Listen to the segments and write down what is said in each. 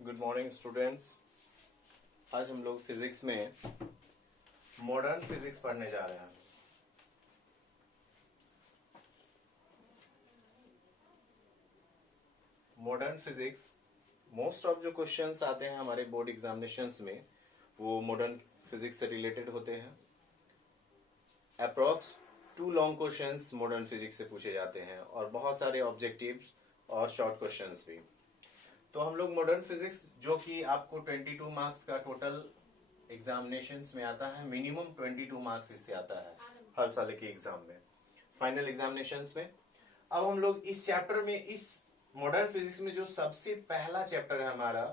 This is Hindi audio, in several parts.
Good morning students. आज हम लोग फिजिक्स में मॉडर्न फिजिक्स पढ़ने जा रहे हैं। मॉडर्न फिजिक्स मोस्ट ऑफ जो क्वेश्चंस आते हैं हमारे बोर्ड एग्जामिनेशंस में वो मॉडर्न फिजिक्स से रिलेटेड होते हैं। Approx 2 long questions modern physics से पूछे जाते हैं और बहुत सारे ऑब्जेक्टिव्स और शॉर्ट क्वेश्चंस भी। तो हम लोग मॉडर्न फिजिक्स जो कि आपको 22 मार्क्स का टोटल एग्जामिनेशंस में आता है, मिनिमम 22 मार्क्स इससे आता है हर साल के एग्जाम में, फाइनल एग्जामिनेशंस में। अब हम लोग इस चैप्टर में, इस मॉडर्न फिजिक्स में जो सबसे पहला चैप्टर है हमारा,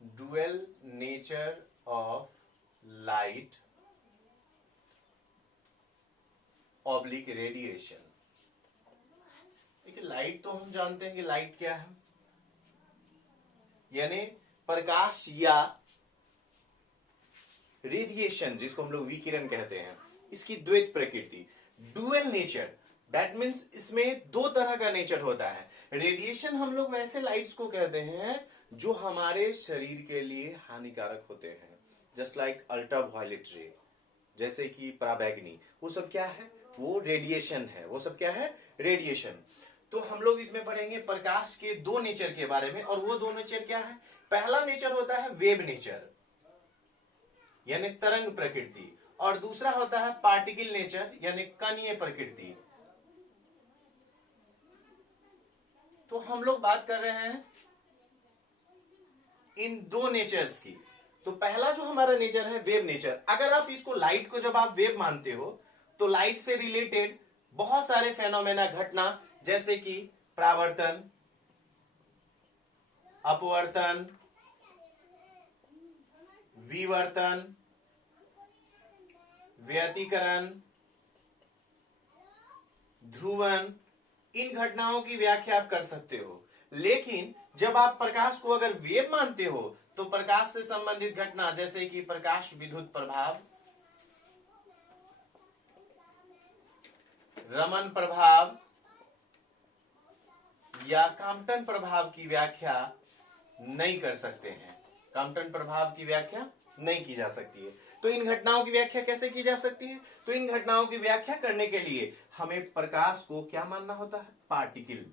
dual nature of light oblique radiation. देखिए, लाइट तो हम जानते हैं कि लाइट क्या है, यानी प्रकाश या रेडिएशन, जिसको हम लोग विकिरण कहते हैं, इसकी द्वैत प्रकृति, डुअल नेचर। दैट मीन्स इसमें दो तरह का नेचर होता है। रेडिएशन हम लोग वैसे लाइट्स को कहते हैं जो हमारे शरीर के लिए हानिकारक होते हैं, जस्ट लाइक अल्ट्रा वायलेट रे, जैसे कि पराबैंगनी, वो सब क्या है? वो रेडिएशन है। वो सब क्या है? रेडिएशन। तो हम लोग इसमें पढ़ेंगे प्रकाश के दो नेचर के बारे में, और वो दो नेचर क्या है? पहला नेचर होता है वेव नेचर, यानी तरंग प्रकृति, और दूसरा होता है पार्टिकल नेचर, यानी कणीय प्रकृति। तो हम लोग बात कर रहे हैं इन दो नेचर्स की। तो पहला जो हमारा नेचर है वेव नेचर। अगर आप इसको, लाइट को जब आप वेव मानते हो, तो लाइट से रिलेटेड बहुत सारे फेनोमेना, घटना, जैसे कि परावर्तन, अपवर्तन, विवर्तन, व्यतिकरण, ध्रुवन, इन घटनाओं की व्याख्या आप कर सकते हो। लेकिन जब आप प्रकाश को अगर वेव मानते हो, तो प्रकाश से संबंधित घटना, जैसे कि प्रकाश विद्युत प्रभाव, रमन प्रभाव या कॉम्पटन प्रभाव की व्याख्या नहीं कर सकते हैं। कॉम्पटन प्रभाव की व्याख्या नहीं की जा सकती है। तो इन घटनाओं की व्याख्या कैसे की जा सकती है? तो इन घटनाओं की व्याख्या करने के लिए हमें प्रकाश को क्या मानना होता है? पार्टिकल।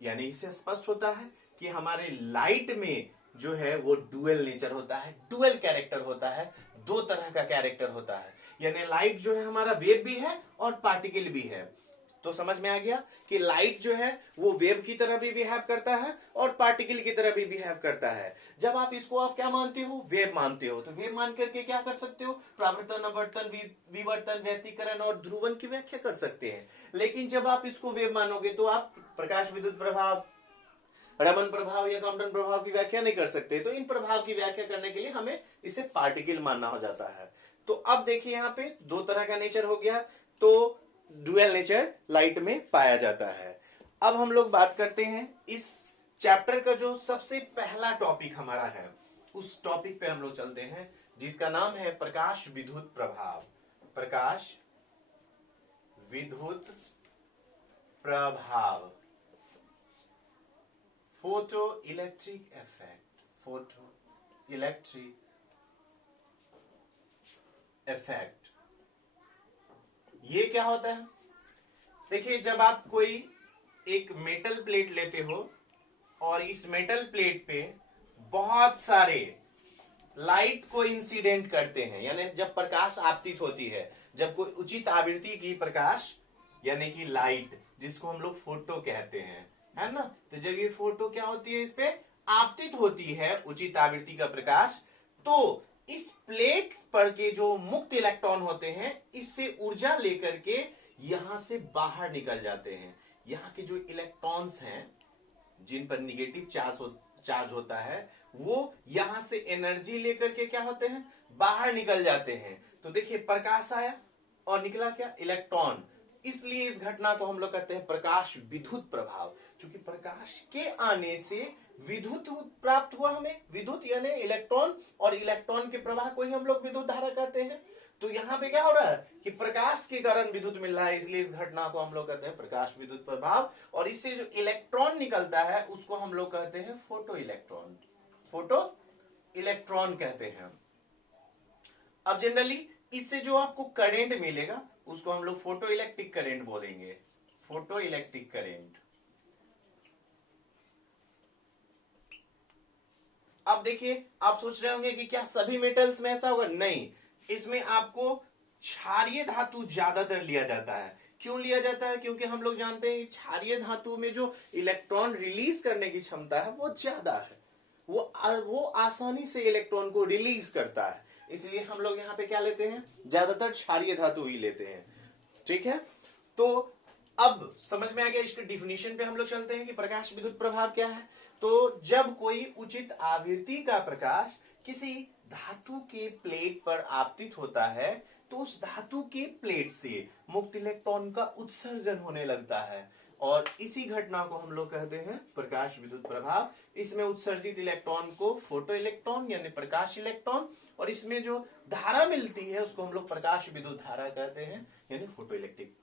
यानी इससे स्पष्ट होता है कि हमारे लाइट में जो है वो डुअल नेचर होता है, डुअल कैरेक्टर होता है, दो तरह का कैरेक्टर होता है। यानी लाइट जो है हमारा वेव भी है और पार्टिकल भी है। तो समझ में आ गया कि लाइट जो है वो वेव की तरह भी बिहेव करता है और पार्टिकल की तरह भी बिहेव करता है। जब आप इसको आप क्या मानते हो? वेव मानते हो। तो वेव मान करके क्या कर सकते हो? परावर्तन, अपवर्तन, विवर्तन, व्यतिकरण और ध्रुवन की व्याख्या कर सकते हैं। लेकिन जब आप इसको वेव मानोगे तो आप प्रकाश विद्युत प्रभाव, रमन प्रभाव या कॉम्पटन प्रभाव की व्याख्या नहीं कर सकते। तो इन प्रभाव की व्याख्या करने के लिए हमें इसे पार्टिकल मानना हो जाता है। तो अब देखिए, यहाँ पे दो तरह का नेचर हो गया, तो डुअल नेचर लाइट में पाया जाता है। अब हम लोग बात करते हैं इस चैप्टर का जो सबसे पहला टॉपिक हमारा है, उस टॉपिक पे हम लोग चलते हैं, जिसका नाम है प्रकाश विद्युत प्रभाव। प्रकाश विद्युत प्रभाव, photo electric effect, photo electric effect. ये क्या होता है? देखिए, जब आप कोई एक मेटल प्लेट लेते हो और इस मेटल प्लेट पे बहुत सारे लाइट को इंसिडेंट करते हैं, यानी जब प्रकाश आपतित होती है, जब कोई उचित आवृत्ति की प्रकाश, यानी कि लाइट, जिसको हम लोग फोटो कहते हैं, है ना। तो जब ये फोटो क्या होती है, इस पे आपतित होती है उचित आवृत्ति का प्रकाश, तो इस प्लेट पर के जो मुक्त इलेक्ट्रॉन होते हैं, इससे ऊर्जा लेकर के यहां से बाहर निकल जाते हैं। यहाँ के जो इलेक्ट्रॉन्स हैं, जिन पर निगेटिव चार्ज होता है, वो यहां से एनर्जी लेकर के क्या होते हैं? बाहर निकल जाते हैं। तो देखिए, प्रकाश आया और निकला क्या? इलेक्ट्रॉन। इसलिए इस घटना को हम लोग कहते हैं प्रकाश विद्युत प्रभाव, क्योंकि प्रकाश के आने से विद्युत प्राप्त हुआ हमें। विद्युत यानी इलेक्ट्रॉन, और इलेक्ट्रॉन के प्रवाह को ही हम लोग विद्युत धारा कहते हैं। तो यहाँ पे क्या हो रहा है कि प्रकाश के कारण विद्युत मिल रहा है, इसलिए इस घटना को हम लोग कहते हैं प्रकाश विद्युत प्रभाव। और इससे जो इलेक्ट्रॉन निकलता है उसको हम लोग कहते हैं फोटो इलेक्ट्रॉन। फोटो इलेक्ट्रॉन कहते हैं। अब जनरली इससे जो आपको करंट मिलेगा उसको हम लोग फोटो इलेक्ट्रिक करंट बोलेंगे, फोटो इलेक्ट्रिक करंट। अब देखिए, आप सोच रहे होंगे कि क्या सभी मेटल्स में ऐसा होगा? नहीं, इसमें आपको क्षारीय धातु ज्यादातर लिया जाता है। क्यों लिया जाता है? क्योंकि हम लोग जानते हैं क्षारीय धातु में जो इलेक्ट्रॉन रिलीज करने की क्षमता है वो ज्यादा है, वो आसानी से इलेक्ट्रॉन को रिलीज करता है, इसलिए हम लोग यहाँ पे क्या लेते हैं? ज्यादातर क्षारीय धातु ही लेते हैं। ठीक है, तो अब समझ में आ गया। इसके डिफिनीशन पे हम लोग चलते हैं कि प्रकाश विद्युत प्रभाव क्या है। तो जब कोई उचित आवृत्ति का प्रकाश किसी धातु के प्लेट पर आपतित होता है तो उस धातु के प्लेट से मुक्त इलेक्ट्रॉन का उत्सर्जन होने लगता है, और इसी घटना को हम लोग कहते हैं प्रकाश विद्युत प्रभाव। इसमें उत्सर्जित इलेक्ट्रॉन को फोटो इलेक्ट्रॉन यानी प्रकाश इलेक्ट्रॉन, और इसमें जो धारा मिलती है उसको हम लोग प्रकाश विद्युत धारा कहते हैं यानी फोटो इलेक्ट्रिक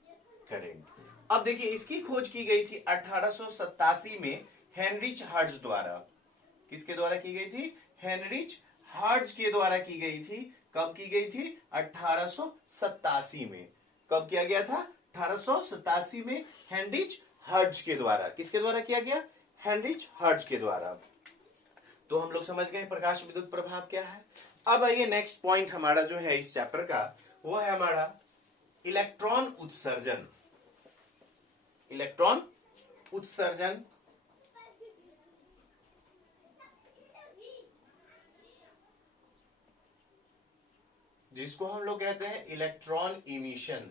करंट। अब देखिए, इसकी खोज की गई थी 1887 में हेनरिच हर्ट्ज द्वारा। किसके द्वारा की गई थी? हेनरिच हर्ट्ज के द्वारा की गई थी। कब की गई थी? 1887 में। कब किया गया था? 1887 में हेनरिच हर्ट्ज के द्वारा। किसके द्वारा किया गया? हेनरिच हर्ट्ज के द्वारा। तो हम लोग समझ गए प्रकाश विद्युत प्रभाव क्या है। अब आइए नेक्स्ट पॉइंट हमारा जो है इस चैप्टर का, वो है हमारा इलेक्ट्रॉन उत्सर्जन। इलेक्ट्रॉन उत्सर्जन, जिसको हम लोग कहते हैं इलेक्ट्रॉन इमिशन।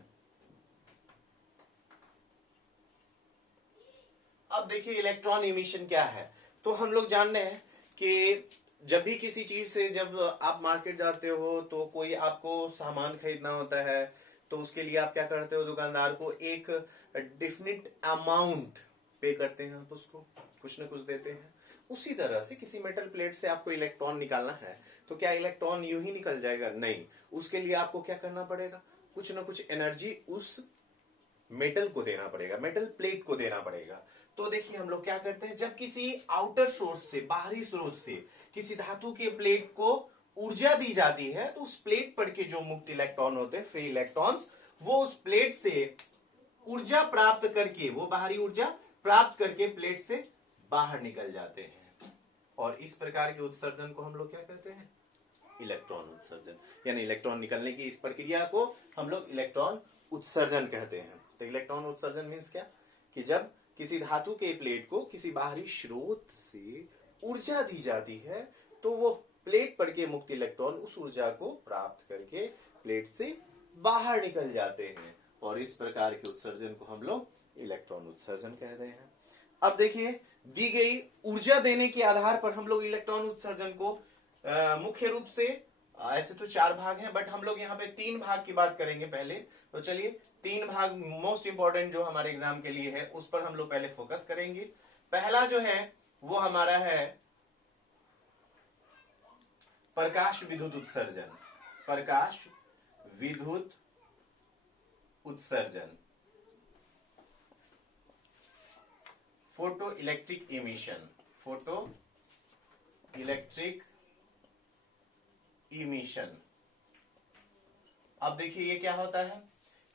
अब देखिए इलेक्ट्रॉन इमिशन क्या है। तो हम लोग जान रहे हैं कि जब भी किसी चीज से, जब आप मार्केट जाते हो तो कोई आपको सामान खरीदना होता है तो उसके लिए आप क्या करते हो? दुकानदार को एक डेफिनिट अमाउंट पे करते हैं, आप उसको कुछ ना कुछ देते हैं। उसी तरह से किसी मेटल प्लेट से आपको इलेक्ट्रॉन निकालना है तो क्या इलेक्ट्रॉन यूं ही निकल जाएगा? नहीं, उसके लिए आपको क्या करना पड़ेगा? कुछ ना कुछ एनर्जी उस मेटल को देना पड़ेगा, मेटल प्लेट को देना पड़ेगा। तो देखिए हम लोग क्या करते हैं, जब किसी आउटर सोर्स से, बाहरी स्रोत से किसी धातु के प्लेट को ऊर्जा दी जाती है तो उस प्लेट पर के जो मुक्त इलेक्ट्रॉन होते हैं, फ्री इलेक्ट्रॉन्स, वो उस प्लेट से ऊर्जा प्राप्त करके, वो बाहरी ऊर्जा प्राप्त करके प्लेट से बाहर निकल जाते हैं। और इस प्रकार के उत्सर्जन को हम लोग क्या कहते हैं? इलेक्ट्रॉन उत्सर्जन। यानी इलेक्ट्रॉन निकलने की इस प्रक्रिया को हम लोग इलेक्ट्रॉन उत्सर्जन कहते हैं। तो इलेक्ट्रॉन उत्सर्जन मीन्स क्या? कि जब किसी धातु के प्लेट को किसी बाहरी स्रोत से ऊर्जा दी जाती है तो वो प्लेट पर के मुक्त इलेक्ट्रॉन उस ऊर्जा को प्राप्त करके प्लेट से बाहर निकल जाते हैं, और इस प्रकार के उत्सर्जन को हम लोग इलेक्ट्रॉन उत्सर्जन कहते हैं। अब देखिए, दी गई ऊर्जा देने के आधार पर हम लोग इलेक्ट्रॉन उत्सर्जन को मुख्य रूप से, ऐसे तो 4 भाग हैं बट हम लोग यहाँ पे 3 भाग की बात करेंगे पहले। तो चलिए 3 भाग मोस्ट इंपॉर्टेंट जो हमारे एग्जाम के लिए है उस पर हम लोग पहले फोकस करेंगे। पहला जो है वो हमारा है प्रकाश विद्युत उत्सर्जन। प्रकाश विद्युत उत्सर्जन, photo electric emission. Photo electric emission. अब देखिए ये क्या होता है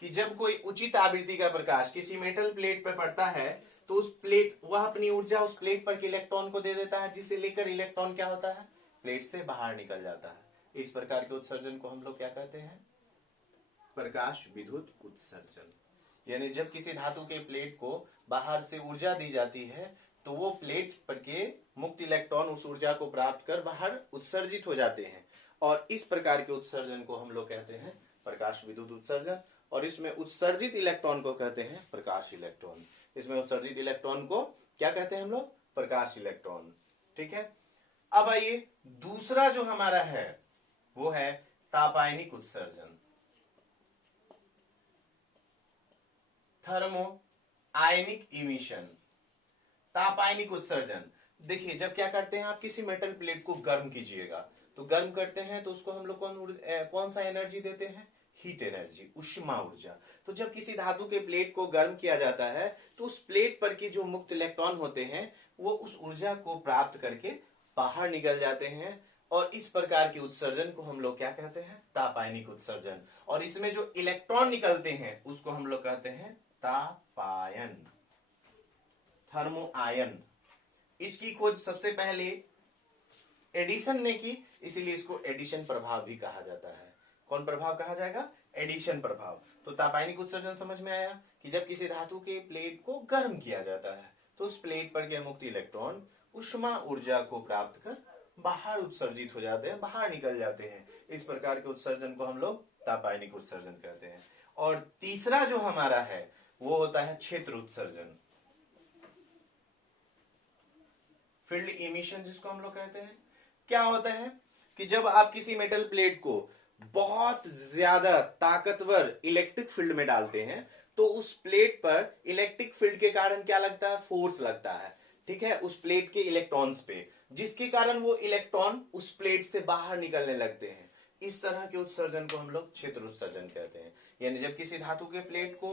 कि जब कोई उचित आवृत्ति का प्रकाश किसी मेटल प्लेट पर पड़ता है तो उस प्लेट, वह अपनी ऊर्जा उस प्लेट पर के इलेक्ट्रॉन को दे देता है, जिसे लेकर इलेक्ट्रॉन क्या होता है? प्लेट से बाहर निकल जाता है। इस प्रकार के उत्सर्जन को हम लोग क्या कहते हैं? प्रकाश विद्युत उत्सर्जन। यानी जब किसी धातु के प्लेट को बाहर से ऊर्जा दी जाती है तो वो प्लेट पर के मुक्त इलेक्ट्रॉन उस ऊर्जा को प्राप्त कर बाहर उत्सर्जित हो जाते हैं, और इस प्रकार के उत्सर्जन को हम लोग कहते हैं प्रकाश विद्युत उत्सर्जन। और इसमें उत्सर्जित इलेक्ट्रॉन को कहते हैं प्रकाश इलेक्ट्रॉन। इसमें उत्सर्जित इलेक्ट्रॉन को क्या कहते हैं हम लोग? प्रकाश इलेक्ट्रॉन। ठीक है, अब आइए दूसरा जो हमारा है वो है तापायनिक उत्सर्जन, थर्मो आयनिक इमिशन। तापायनिक उत्सर्जन, देखिए जब क्या करते हैं, आप किसी मेटल प्लेट को गर्म कीजिएगा तो गर्म करते हैं तो उसको हम लोग कौन सा एनर्जी देते हैं? हीट एनर्जी, उष्मा ऊर्जा। तो जब किसी धातु के प्लेट को गर्म किया जाता है तो उस प्लेट पर के जो मुक्त इलेक्ट्रॉन होते हैं वो उस ऊर्जा को प्राप्त करके बाहर निकल जाते हैं, और इस प्रकार के उत्सर्जन को हम लोग क्या कहते हैं? तापायनिक उत्सर्जन। और इसमें जो इलेक्ट्रॉन निकलते हैं उसको हम लोग कहते हैं तापायन, थर्मो आयन। इसकी खोज सबसे पहले एडिशन ने की, इसीलिए इसको एडिशन प्रभाव भी कहा जाता है। कौन प्रभाव कहा जाएगा? एडिशन प्रभाव। तो तापायनिक उत्सर्जन समझ में आया कि जब किसी धातु के प्लेट को गर्म किया जाता है तो उस प्लेट पर के मुक्त इलेक्ट्रॉन उष्मा ऊर्जा को प्राप्त कर बाहर उत्सर्जित हो जाते हैं, बाहर निकल जाते हैं। इस प्रकार के उत्सर्जन को हम लोग तापायनिक उत्सर्जन कहते हैं। और तीसरा जो हमारा है वो होता है क्षेत्र उत्सर्जन, फील्ड इमिशन जिसको हम लोग कहते हैं। क्या होता है कि जब आप किसी मेटल प्लेट को बहुत ज्यादा ताकतवर इलेक्ट्रिक फील्ड में डालते हैं तो उस प्लेट पर इलेक्ट्रिक फील्ड के कारण क्या लगता है? फोर्स लगता है, ठीक है, उस प्लेट के इलेक्ट्रॉन्स पे, जिसके कारण वो इलेक्ट्रॉन उस प्लेट से बाहर निकलने लगते हैं। इस तरह के उत्सर्जन को हम लोग क्षेत्र उत्सर्जन कहते हैं। यानी जब किसी धातु के प्लेट को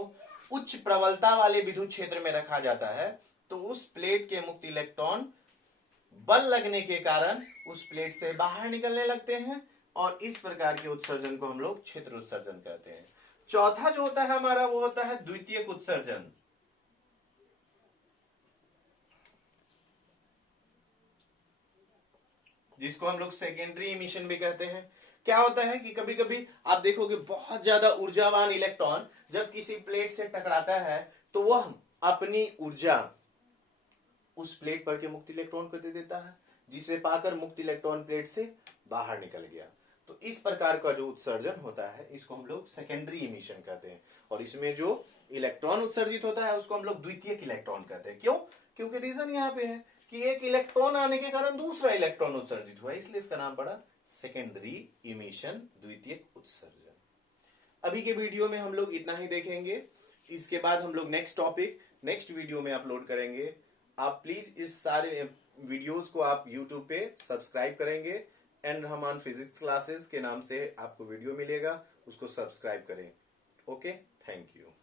उच्च प्रबलता वाले विद्युत क्षेत्र में रखा जाता है तो उस प्लेट के मुक्त इलेक्ट्रॉन बल लगने के कारण उस प्लेट से बाहर निकलने लगते हैं, और इस प्रकार के उत्सर्जन को हम लोग क्षेत्र उत्सर्जन कहते हैं। चौथा जो होता है हमारा वो होता है द्वितीयक उत्सर्जन, जिसको हम लोग सेकेंडरी इमिशन भी कहते हैं। क्या होता है कि कभी कभी आप देखोगे बहुत ज्यादा ऊर्जावान इलेक्ट्रॉन जब किसी प्लेट से टकराता है तो वह अपनी ऊर्जा उस प्लेट पर के मुक्त इलेक्ट्रॉन को दे देता है, जिसे पाकर मुक्त इलेक्ट्रॉन प्लेट से बाहर निकल गया। तो इस प्रकार का जो उत्सर्जन होता है इसको हम लोग सेकेंडरी इमिशन कहते हैं। और इसमें जो इलेक्ट्रॉन उत्सर्जित होता है उसको हम लोग द्वितीयक इलेक्ट्रॉन कहते हैं। क्यों? क्योंकि रीजन यहाँ पे है कि एक इलेक्ट्रॉन आने के कारण दूसरा इलेक्ट्रॉन उत्सर्जित हुआ, इसलिए इसका नाम पड़ा सेकेंडरी इमिशन, द्वितीयक उत्सर्जन। अभी के वीडियो में हम लोग इतना ही देखेंगे। इसके बाद हम लोग नेक्स्ट टॉपिक नेक्स्ट वीडियो में अपलोड करेंगे। आप प्लीज इस सारे वीडियोस को आप यूट्यूब पे सब्सक्राइब करेंगे। एंड रहमान फिजिक्स क्लासेस के नाम से आपको वीडियो मिलेगा, उसको सब्सक्राइब करें। Okay, thank you.